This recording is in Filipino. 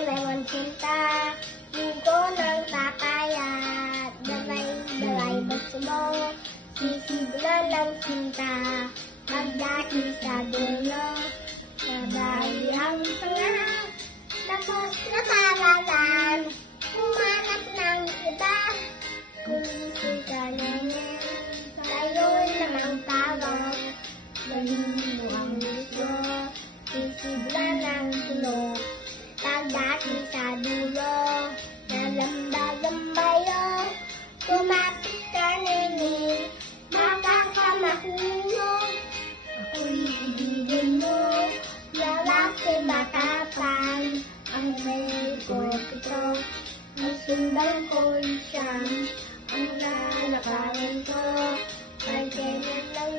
lemon sinta, lingko ng takayat, dalay baso mo, sisibulan ng sinta, pagdaki sa dulo, sabay ang sanga, tapos nakaralan, humanap ng iba, kung gising ka nenen, tayo'y namang tawag, gawin mo ang gusto, sisibulan ng tulog, pagdaki sa dulo, nalamba-lambayo, kumapit ka nene, makakamahulog, ako'y ibigin mo, lalaki matapang, ang may ko ito, ang sundan ko'y siyang, ang lalakarin ko, ay kailan lang